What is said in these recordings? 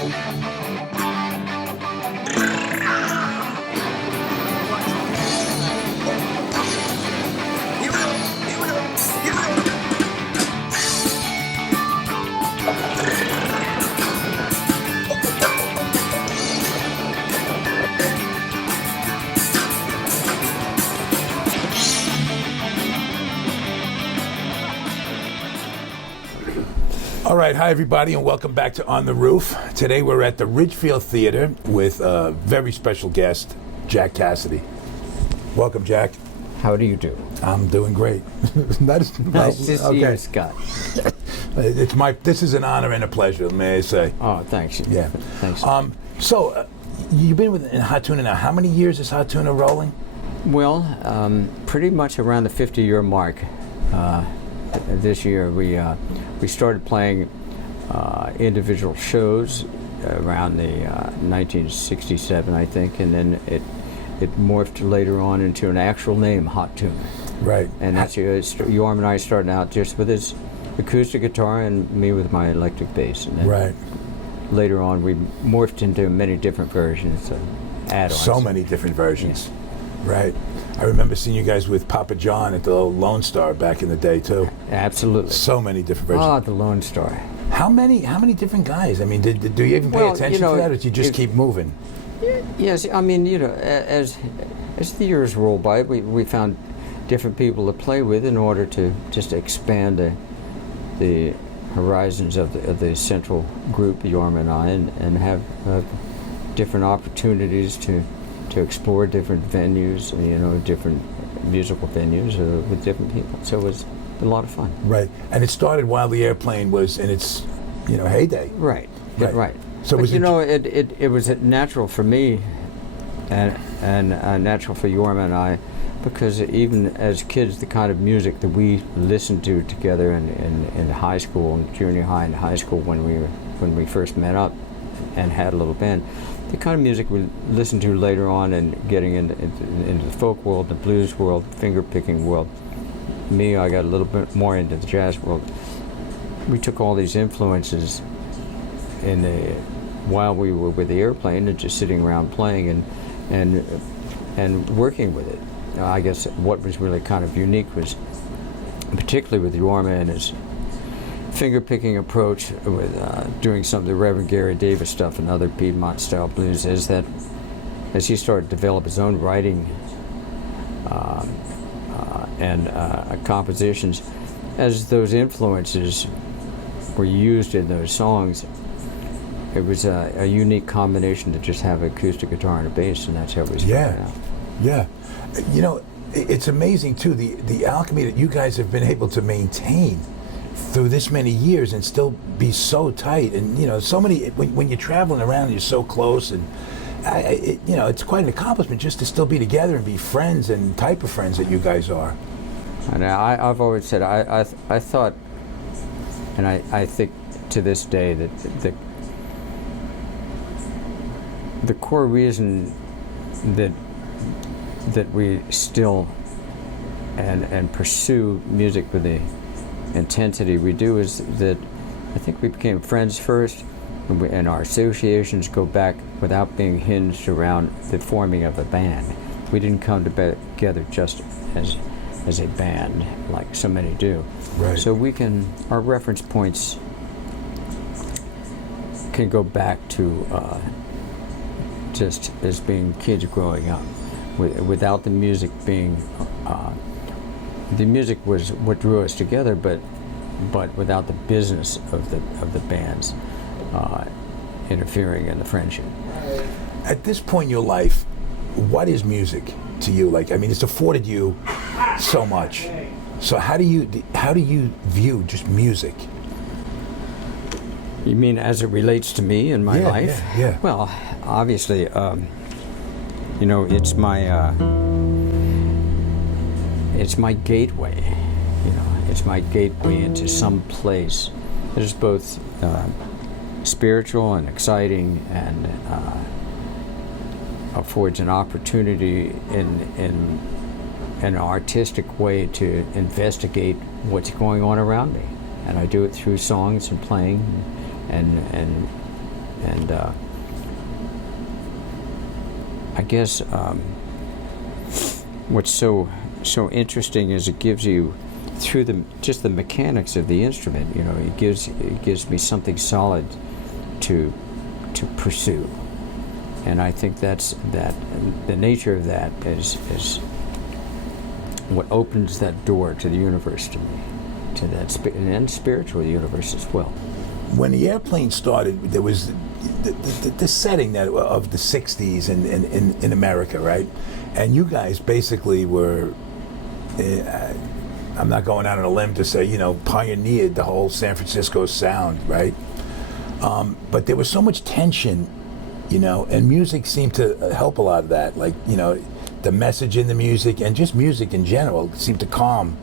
All right, hi everybody, and welcome back to On the Roof. Today we're at the Ridgefield Theater with a very special guest, Jack Casady. Welcome, Jack. How do you do? I'm doing great. Nice to see you, Scott. This is an honor and a pleasure, may I say. Oh, thanks. Yeah. Thanks. You've been in Hot Tuna now. How many years is Hot Tuna rolling? Well, pretty much around the 50-year mark. This year we started playing individual shows around the 1967, I think, and then it morphed later on into an actual name, Hot Tuna. Right. And that's Jorma and I started out just with his acoustic guitar and me with my electric bass. And then right. Later on, we morphed into many different versions, add-ons. So many different versions. Yeah. Right. I remember seeing you guys with Papa John at the Lone Star back in the day too. Absolutely. So many different versions. Oh, the Lone Star. How many different guys? I mean, do you even pay attention to that, or do you just keep moving? Yes, I mean, as the years roll by, we found different people to play with in order to just expand the horizons of the central group, Jorma and I, and have different opportunities to explore different venues, different musical venues with different people. So it was a lot of fun. Right, and it started while the airplane was in its, heyday. Right. So but it was natural for me, and natural for Jorma and I, because even as kids, the kind of music that we listened to together in high school, junior high and high school, when we first met up and had a little band. The kind of music we listened to later on and getting into the folk world, the blues world, finger-picking world. Me, I got a little bit more into the jazz world. We took all these influences while we were with the airplane and just sitting around playing and working with it. I guess what was really kind of unique was, particularly with Jorma and his finger-picking approach with doing some of the Reverend Gary Davis stuff and other Piedmont-style blues, is that as he started to develop his own writing and compositions, as those influences were used in those songs, it was a unique combination to just have an acoustic guitar and a bass, and that's how we started out. Yeah. It's amazing, too, the alchemy that you guys have been able to maintain through this many years and still be so tight, and so many. When you're traveling around, you're so close, and it's quite an accomplishment just to still be together and be friends and type of friends that you guys are. And I've always said I thought, and I think to this day that the core reason that we still and pursue music with the intensity we do is that I think we became friends first, and our associations go back without being hinged around the forming of a band. We didn't come together just as a band like so many do. Right. So our reference points can go back to just as being kids growing up, without the music being. The music was what drew us together, but without the business of the bands interfering in the friendship. At this point in your life, what is music to you? It's afforded you so much. So how do you view just music? You mean as it relates to me and my life? Yeah. Well, obviously, it's my gateway. It's my gateway into some place that is both spiritual and exciting, and affords an opportunity in an artistic way to investigate what's going on around me. And I do it through songs and playing and And I guess what's so interesting is it gives you, through just the mechanics of the instrument, it gives me something solid to pursue. And I think that the nature of that is what opens that door to the universe to me, to that and spiritual universe as well. When the airplane started, there was the setting that of the '60s in America, right? And you guys basically were, I'm not going out on a limb to say, pioneered the whole San Francisco sound, right? But there was so much tension, and music seemed to help a lot of that. Like, the message in the music and just music in general seemed to calm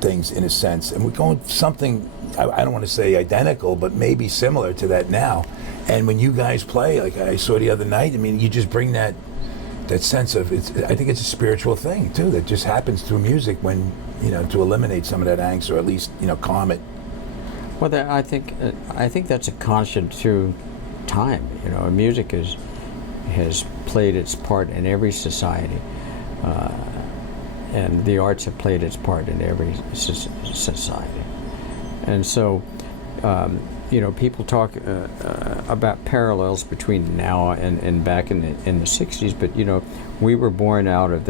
things in a sense. And we're going something, I don't want to say identical, but maybe similar to that now. And when you guys play, like I saw the other night, I mean, you just bring that sense of, I think it's a spiritual thing too, that just happens through music when, to eliminate some of that angst, or at least, calm it. Well, I think that's a constant through time. Music has played its part in every society, and the arts have played its part in every society. And so, people talk about parallels between now and back in the '60s, but we were born out of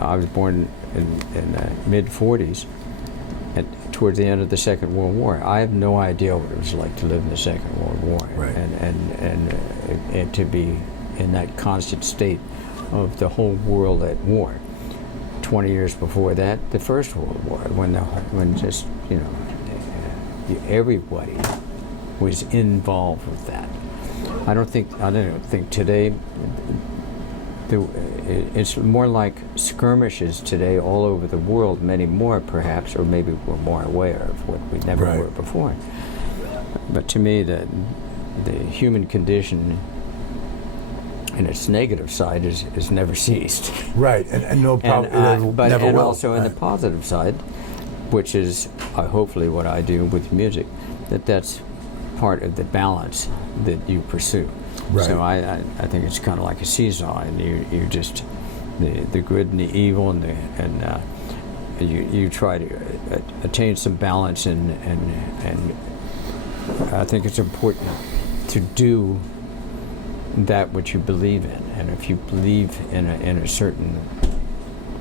I was born in the mid '40s, towards the end of the Second World War. I have no idea what it was like to live in the Second World War, right. and to be in that constant state of the whole world at war. 20 years before that, the First World War, when just everybody was involved with that. I don't think today. It's more like skirmishes today all over the world, many more perhaps, or maybe we're more aware of what we never right. were before. But to me, the human condition in its negative side is never ceased. Right, and no problem. But never and will. also in the positive side, which is hopefully what I do with music, that's part of the balance that you pursue. Right. So I think it's kind of like a seesaw, and you just the good and the evil, and you try to attain some balance, and I think it's important to do that which you believe in, and if you believe in a certain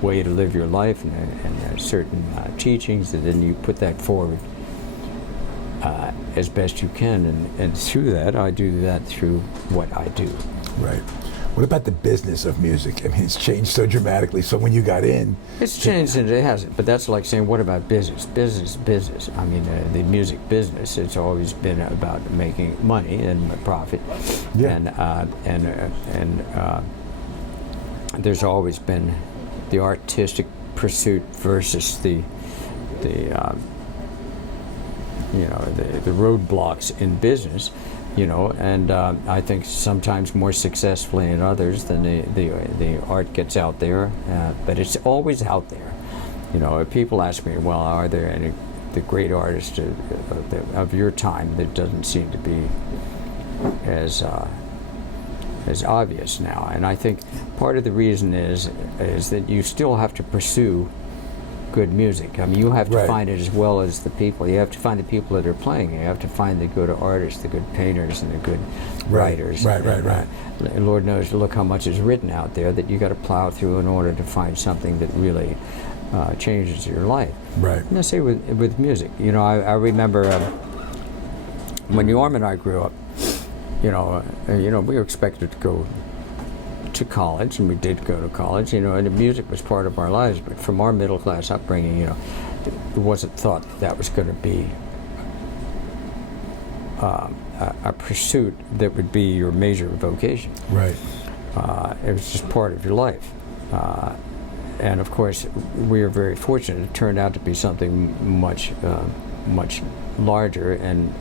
way to live your life and certain teachings, then you put that forward as best you can, and through that, I do that through what I do. Right. What about the business of music? I mean, it's changed so dramatically. So when you got in... It's changed and it hasn't, but that's like saying, what about business? Business. I mean, the music business, it's always been about making money and profit. Yeah. And there's always been the artistic pursuit versus the roadblocks in business, and I think sometimes more successfully in others than the art gets out there, but it's always out there. If people ask me, well, are there any the great artists of your time? That doesn't seem to be as obvious now, and I think part of the reason is that you still have to pursue good music. I mean, you have to right. find it as well as the people. You have to find the people that are playing. You have to find the good artists, the good painters, and the good writers. Right. Lord knows, look how much is written out there that you got to plow through in order to find something that really changes your life. Right. And I say with music, I remember when Jorma and I grew up. We were expected to go to college, and we did go to college, and the music was part of our lives, but from our middle class upbringing, it wasn't thought that was going to be a pursuit that would be your major vocation. Right. It was just part of your life. And of course, we are very fortunate. It turned out to be something much larger and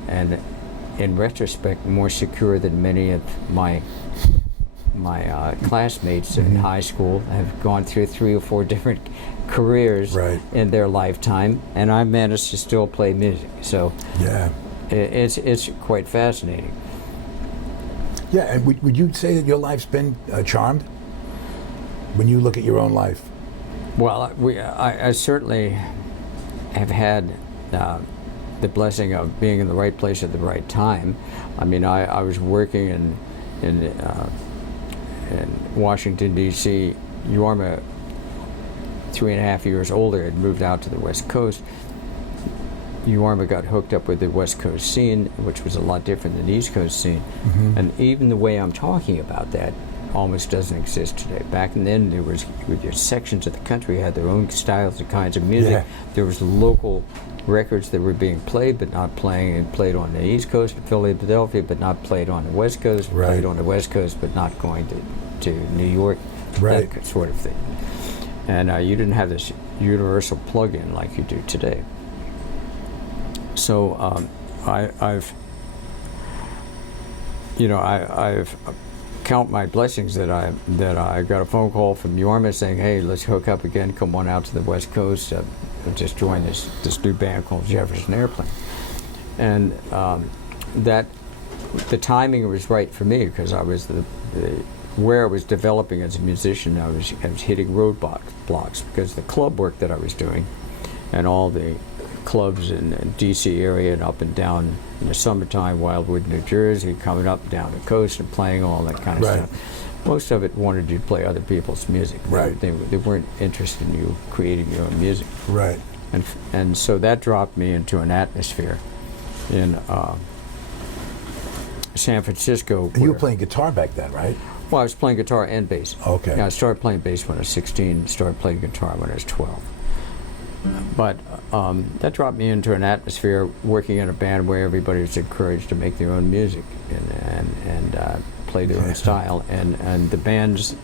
in retrospect more secure than many of my classmates in high school have gone through 3 or 4 different careers right. in their lifetime, and I managed to still play music. So yeah, it's quite fascinating. Yeah, and would you say that your life's been charmed when you look at your own life? Well, I certainly have had the blessing of being in the right place at the right time. I mean, I was working in Washington, D.C. Jorma, 3.5 years older, had moved out to the West Coast. Jorma got hooked up with the West Coast scene, which was a lot different than the East Coast scene. Mm-hmm. And even the way I'm talking about that almost doesn't exist today. Back then, there was sections of the country had their own styles and kinds of music. Yeah. There was local records that were being played but not playing, and played on the East Coast of Philadelphia but not played on the West Coast, right. Played on the West Coast but not going to New York, right. That sort of thing. And you didn't have this universal plug-in like you do today. So I've count my blessings that I got a phone call from Jorma saying, "Hey, let's hook up again. Come on out to the West Coast. Just join this new band called Jefferson Airplane." And that the timing was right for me, because I was where I was developing as a musician. I was hitting roadblocks because the club work that I was doing, and all the clubs in the D.C. area and up and down in the summertime, Wildwood, New Jersey, coming up down the coast and playing all that kind of right. stuff. Most of it wanted you to play other people's music. Right. They weren't interested in you creating your own music. Right. And so that dropped me into an atmosphere in San Francisco. And you were playing guitar back then, right? Well, I was playing guitar and bass. Okay. Yeah, I started playing bass when I was 16, started playing guitar when I was 12. But that dropped me into an atmosphere working in a band where everybody was encouraged to make their own music and play their own style. And the bands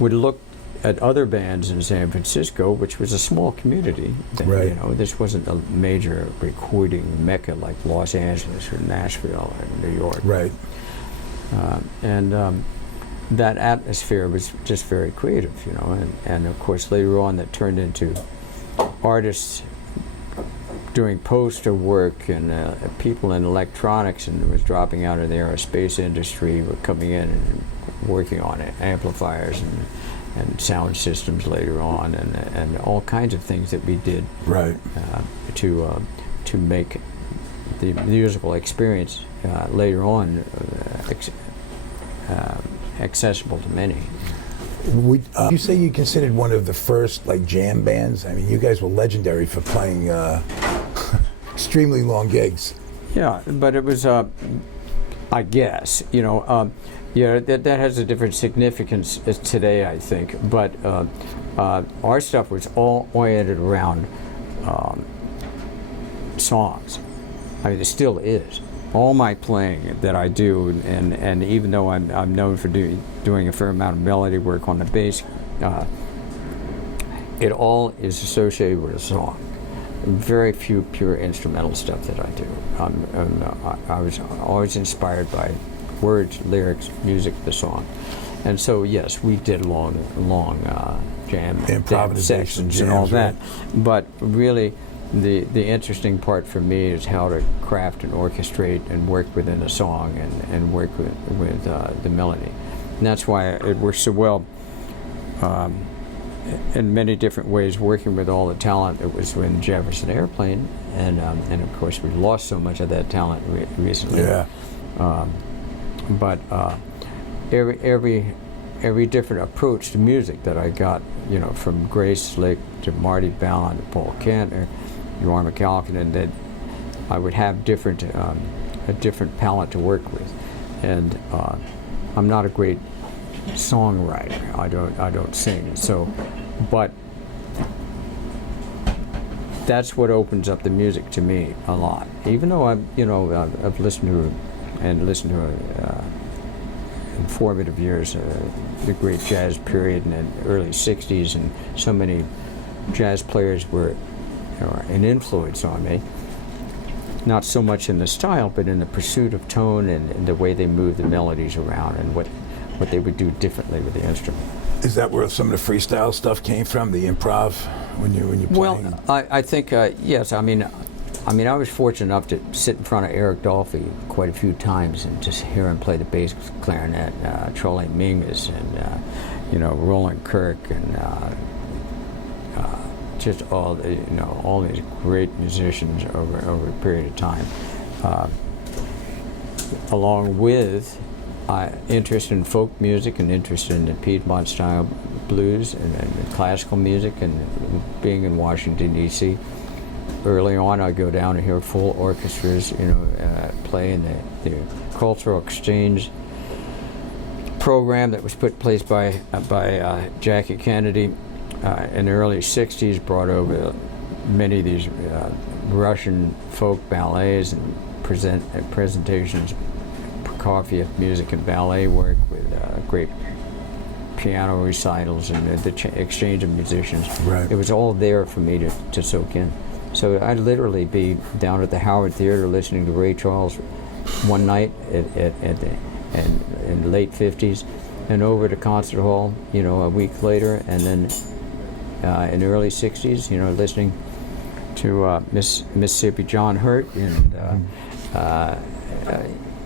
would look at other bands in San Francisco, which was a small community. Right. You know, this wasn't a major recording mecca like Los Angeles or Nashville or New York. Right. That atmosphere was just very creative, you know, and of course later on that turned into artists doing poster work, and people in electronics, and was dropping out of the aerospace industry were coming in and working on amplifiers and sound systems later on, and all kinds of things that we did right. To make the musical experience later on accessible to many. Would you say you considered one of the first like jam bands? I mean, you guys were legendary for playing extremely long gigs. Yeah, but it was, I guess, you know, that has a different significance today, I think. But our stuff was all oriented around songs. I mean, it still is. All my playing that I do, and even though I'm known for doing a fair amount of melody work on the bass, it all is associated with a song. Very few pure instrumental stuff that I do. I was always inspired by words, lyrics, music, the song. And so, yes, we did long jam sections and all that. Right. But really, the interesting part for me is how to craft and orchestrate and work within a song and work with the melody. And that's why it works so well in many different ways, working with all the talent that was in Jefferson Airplane. And of course, we lost so much of that talent recently. Yeah. But every different approach to music that I got, you know, from Grace Slick to Marty Ballin to Paul Kantner, Jorma Kalkinen, that I would have a different palette to work with. And I'm not a great songwriter. I don't sing. So, but that's what opens up the music to me a lot. Even though I've listened to in formative years the great jazz period in the early '60s, and so many jazz players were an influence on me. Not so much in the style, but in the pursuit of tone and the way they moved the melodies around and what they would do differently with the instrument. Is that where some of the freestyle stuff came from, the improv, when you're playing? Well, I think, yes. I mean, I mean, I was fortunate enough to sit in front of Eric Dolphy quite a few times and just hear him play the bass clarinet, Troy Mingus, and Roland Kirk, and just all all these great musicians over a period of time, along with interest in folk music and interest in the Piedmont style blues and classical music, and being in Washington D.C. Early on, I go down and hear full orchestras, play in the cultural exchange program that was put in place by Jack Casady in the early '60s. Brought over many of these Russian folk ballets and presentations, Prokofiev music and ballet work with great piano recitals and the exchange of musicians. Right. It was all there for me to soak in. So I'd literally be down at the Howard Theater listening to Ray Charles one night in the late '50s, and over to Concert Hall, a week later, and then in the early '60s, listening to Mississippi John Hurt, and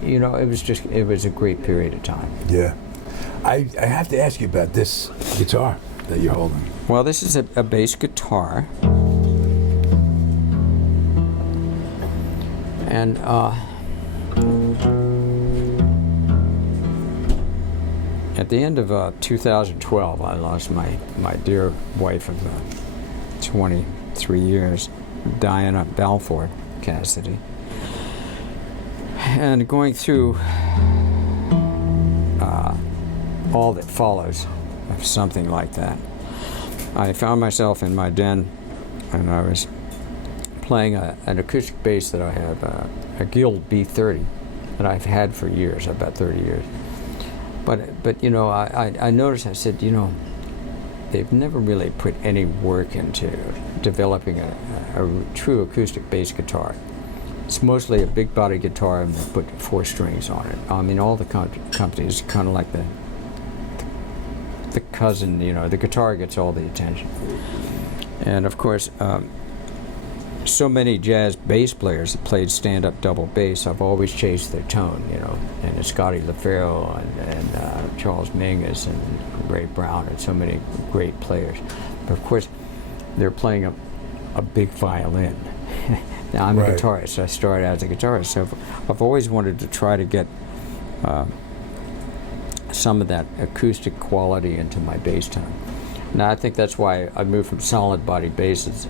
it was a great period of time. Yeah. I have to ask you about this guitar that you're holding. Well, this is a bass guitar. And at the end of 2012, I lost my dear wife of 23 years, Diana Balfour Casady. And going through all that follows of something like that, I found myself in my den, and I was playing an acoustic bass that I have, a Guild B30, that I've had for years, about 30 years. But I noticed, I said, they've never really put any work into developing a true acoustic bass guitar. It's mostly a big body guitar and they put 4 strings on it. I mean, all the companies kind of like the cousin, the guitar gets all the attention. And of course, so many jazz bass players that played stand-up double bass, I've always chased their tone, and Scotty LaFaro and Charles Mingus and Ray Brown and so many great players. But of course, they're playing a big violin. Now, I'm a guitarist. I started as a guitarist, so I've always wanted to try to get some of that acoustic quality into my bass tone. Now, I think that's why I moved from solid body basses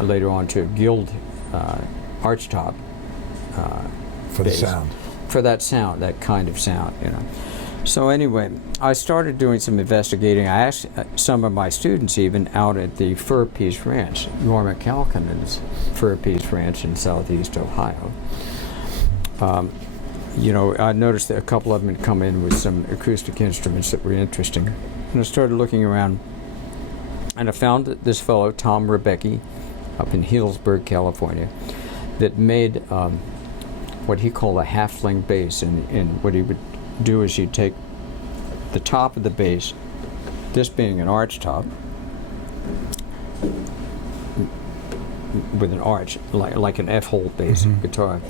later on to a Guild archtop for bass. the sound. For that sound, that kind of sound, So anyway, I started doing some investigating. I asked some of my students even out at the Fur Peace Ranch, Jorma Kalkinen's Fur Peace Ranch in southeast Ohio. I noticed that a couple of them had come in with some acoustic instruments that were interesting. And I started looking around, and I found this fellow, Tom Ribbecke, up in Healdsburg, California, that made what he called a half-sling bass. And what he would do is he'd take the top of the bass, this being an arch top, with an arch, like an F-hole bass guitar,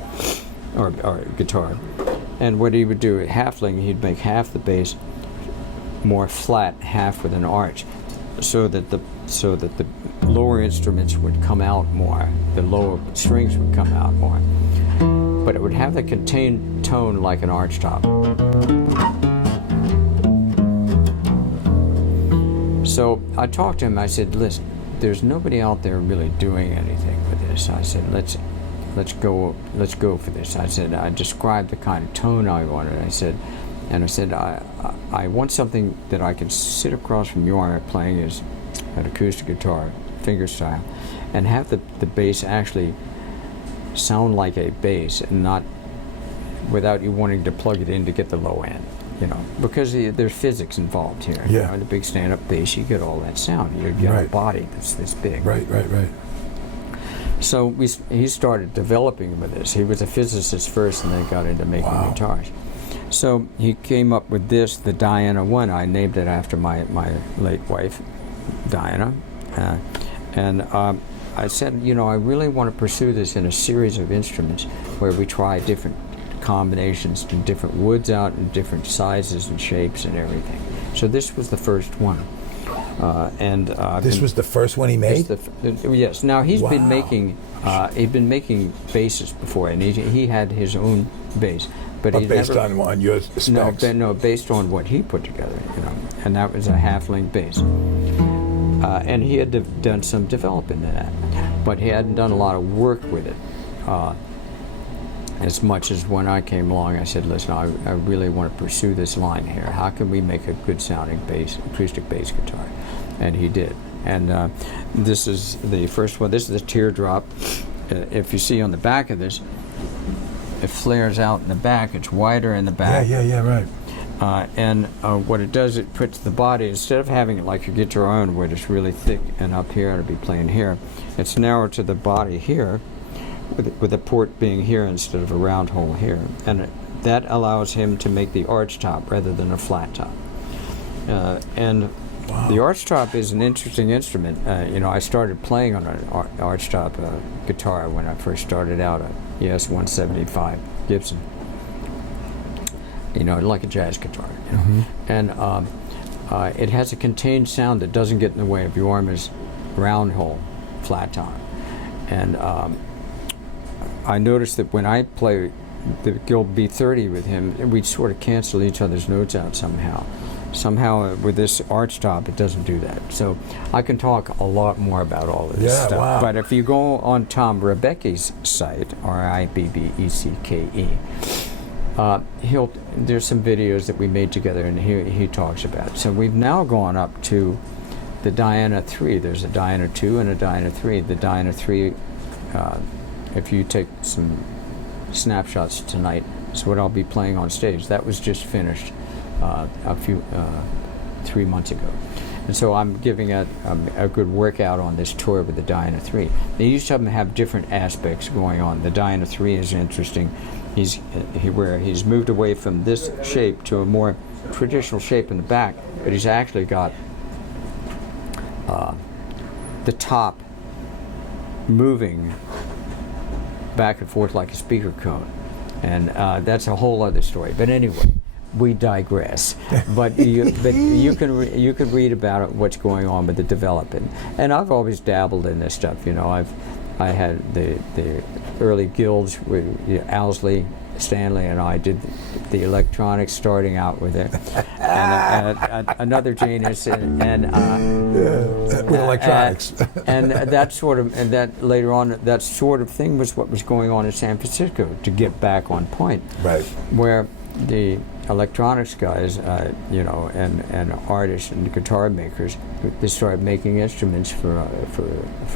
or guitar. And what he would do at half-sling, he'd make half the bass more flat, half with an arch, so that the lower instruments would come out more, the lower strings would come out more, but it would have the contained tone like an arch top. So I talked to him. I said, listen, there's nobody out there really doing anything with this. I said, let's go for this. I said, I described the kind of tone I wanted. I said, I want something that I can sit across from Jorma playing as an acoustic guitar, fingerstyle, and have the bass actually sound like a bass, and not without you wanting to plug it in to get the low end, because there's physics involved here. Yeah. The big stand-up bass, you get all that sound. You get a body that's this big. Right. So he started developing with this. He was a physicist first, and then got into making guitars. So he came up with this, the Diana 1. I named it after my late wife, Diana. I said, you know, I really want to pursue this in a series of instruments where we try different combinations and different woods out and different sizes and shapes and everything. So this was the first one. This was the first one he made? Yes. Now he'd been making basses before, and he had his own bass. But based on your specs? No, based on what he put together, you know, and that was a half-length bass. And he had done some development in that, but he hadn't done a lot of work with it. As much as when I came along, I said, listen, I really want to pursue this line here. How can we make a good sounding acoustic bass guitar? And he did. And this is the first one. This is the teardrop. If you see on the back of this, it flares out in the back. It's wider in the back. Yeah, right. And what it does, it puts the body, instead of having it like your guitar own, where it's really thick and up here to be playing here, it's narrow to the body here, with a port being here instead of a round hole here. And that allows him to make the arch top rather than a flat top. And wow. The arch top is an interesting instrument. You know, I started playing on an arch top guitar when I first started out, a ES 175 Gibson. You know, like a jazz guitar. You know? Mm-hmm. And it has a contained sound that doesn't get in the way of Jorma's round hole flat top. And I noticed that when I play the Guild B30 with him, we'd sort of cancel each other's notes out somehow. Somehow with this arch top, it doesn't do that. So I can talk a lot more about all of this stuff. Wow. But if you go on Tom Ribbecke's site, Ribbecke, there's some videos that we made together, and he talks about it. So we've now gone up to the Diana 3. There's a Diana 2 and a Diana 3. The Diana 3, if you take some snapshots tonight, is what I'll be playing on stage. That was just finished 3 months ago. And so I'm giving a good workout on this tour with the Diana 3. Each of them have different aspects going on. The Diana 3 is interesting. He's moved away from this shape to a more traditional shape in the back, but he's actually got the top moving back and forth like a speaker cone, and that's a whole other story. But anyway, we digress. But you can read about it, what's going on with the development. And I've always dabbled in this stuff. You know, I had the early guilds with Owsley, Stanley, and I did the electronics, starting out with it, and another genius, with electronics, and that later on, that sort of thing was what was going on in San Francisco, to get back on point, right, where the electronics guys, you know, and artists and guitar makers, they started making instruments for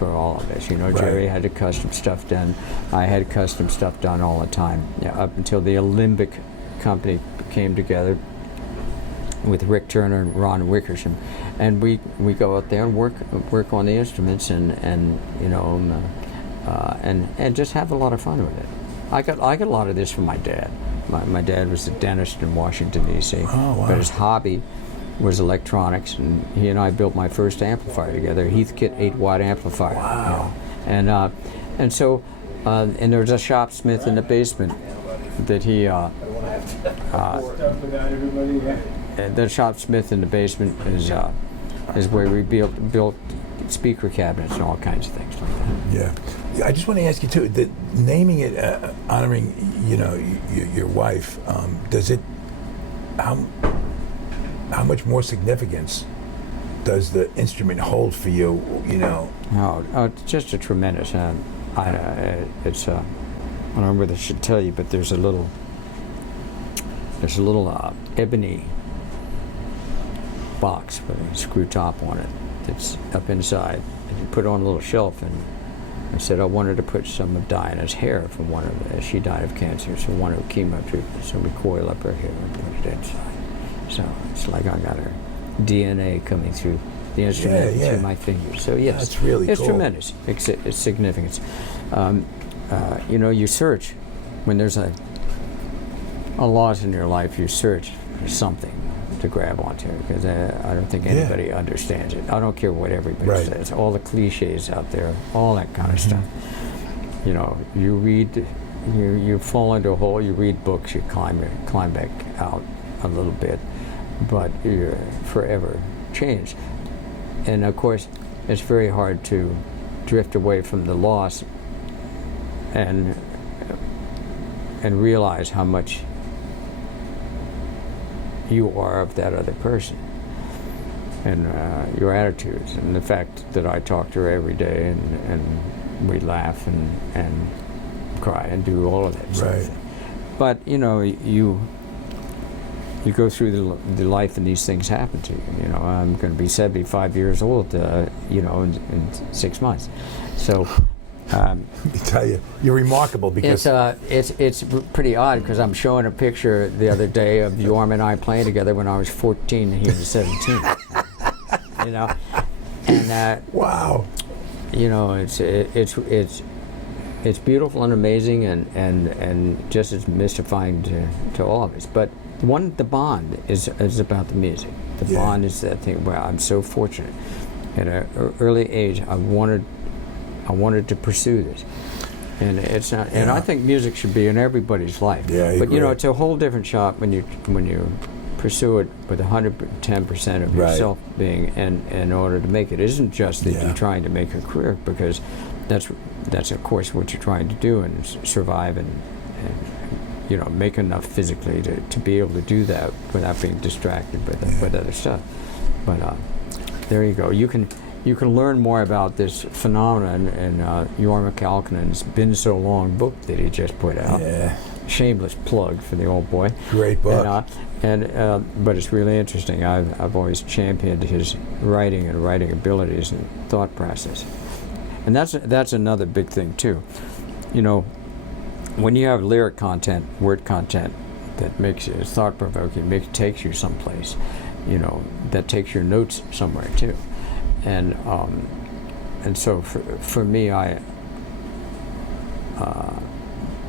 all of us. You know, right. Jerry had custom stuff done. I had custom stuff done all the time. Yeah, up until the Ribbecke company came together with Rick Turner and Ron Wickersham, and we go out there and work on the instruments and you know and just have a lot of fun with it. I got a lot of this from my dad. My dad was a dentist in Washington, D.C., wow. But his hobby was electronics, and he and I built my first amplifier together, Heathkit 8-watt amplifier. Wow. You know? And so, and there was a shopsmith in the basement that he, the shopsmith in the basement is where we built speaker cabinets and all kinds of things like that. Yeah. I just want to ask you too, that naming it, honoring, you know, your wife, does it, how much more significance does the instrument hold for you, you know? Oh, it's just a tremendous, it's, I don't know whether I should tell you, but there's a little ebony box with a screw top on it that's up inside, and you put it on a little shelf, and I said I wanted to put some of Diana's hair from she died of cancer, so one of her chemo treatments, so we coil up her hair and put it inside. So it's like I got her DNA coming through the instrument through my fingers. So yes, that's really it's cool. Tremendous. It's significance. You know, you search when there's a loss in your life. You search for something, to grab onto, because I don't think anybody understands it. I don't care what everybody says. All the cliches out there, all that kind of stuff. You know, you read, you fall into a hole. You read books. You climb back out a little bit, but you're forever changed. And of course, it's very hard to drift away from the loss and realize how much you are of that other person, and your attitudes, and the fact that I talk to her every day, and we laugh and cry and do all of that sort of thing. But you know, you go through the life, and these things happen to you. You know, I'm going to be 75 years old, you know, in 6 months. So, let me tell you, you're remarkable, because it's pretty odd, because I'm showing a picture the other day of Jorma and I playing together when I was 14 and he was 17. You know, and wow. You know, it's beautiful and amazing, and just as mystifying to all of us. But the bond is about the music. The bond is that thing where I'm so fortunate. At an early age, I wanted to pursue this, and it's not. And I think music should be in everybody's life. Yeah, but you know, it's a whole different shot when you pursue it with 110% of yourself being in order to make it. It isn't just that you're trying to make a career, because that's of course what you're trying to do, and survive and you know, make enough physically to be able to do that without being distracted with other stuff. But there you go. You can learn more about this phenomenon in Jorma Kalkinen's Been So Long book that he just put out. Yeah. Shameless plug for the old boy. Great book. But it's really interesting. I've always championed his writing abilities and thought process. And that's another big thing too. You know, when you have lyric content, word content that makes it thought-provoking, takes you someplace, you know, that takes your notes somewhere too. And so for me,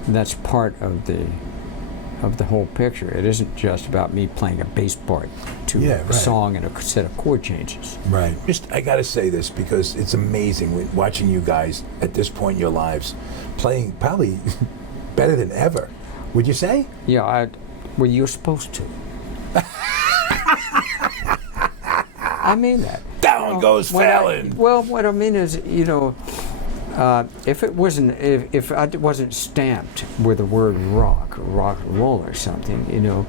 that's part of the whole picture. It isn't just about me playing a bass part to a song and a set of chord changes. Right. I got to say this, because it's amazing watching you guys at this point in your lives playing probably better than ever. Would you say? Yeah, well, you're supposed to. I mean that. Down goes Fallon. Well, what I mean is, you know, if it wasn't stamped with the word rock and roll or something, you know,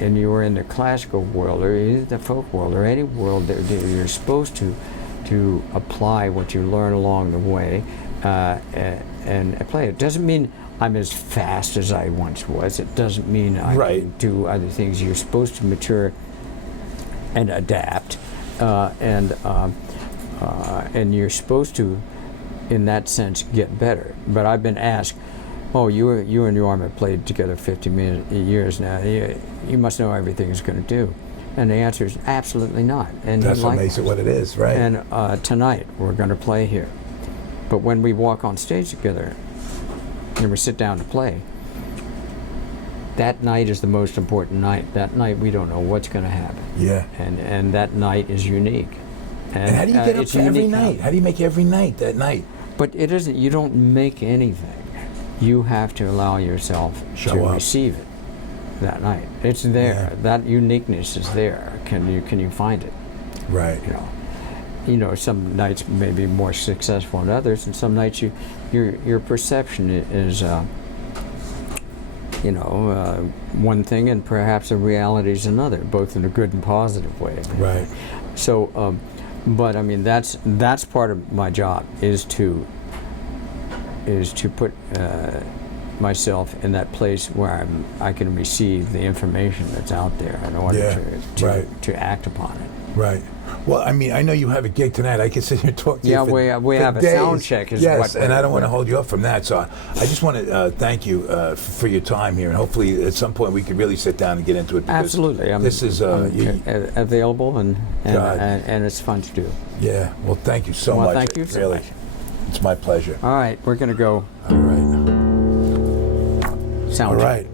and you were in the classical world or the folk world or any world that you're supposed to apply what you learn along the way and play. It doesn't mean I'm as fast as I once was. It doesn't mean I can do other things. You're supposed to mature and adapt, and you're supposed to, in that sense, get better. But I've been asked, "Oh, you and Jorma played together 50 years now. You must know everything it's going to do." And the answer is absolutely not. And that's what makes it what it is, right? And tonight we're going to play here. But when we walk on stage together and we sit down to play, that night is the most important night. That night we don't know what's going to happen. Yeah. And that night is unique. And how do you get up to every night? How do you make every night that night? But it isn't. You don't make anything. You have to allow yourself to receive it that night. It's there. Yeah. That uniqueness is there. Can you find it? Right. You know, some nights may be more successful than others, and some nights your perception is one thing, and perhaps the reality is another, both in a good and positive way. Right. So, but I mean, that's part of my job is to put myself in that place where I can receive the information that's out there in order to act upon it. Right. Well, I mean, I know you have a gig tonight. I can sit here and talk to you for we have days. A sound check. Yes, and I don't want to hold you up from that. So I just want to thank you for your time here, and hopefully at some point we could really sit down and get into it. Absolutely. This is available, and it's fun to do. Yeah. Well, thank you so much. Thank you so much. It's my pleasure. All right, we're going to go. All right. Sound check. All right.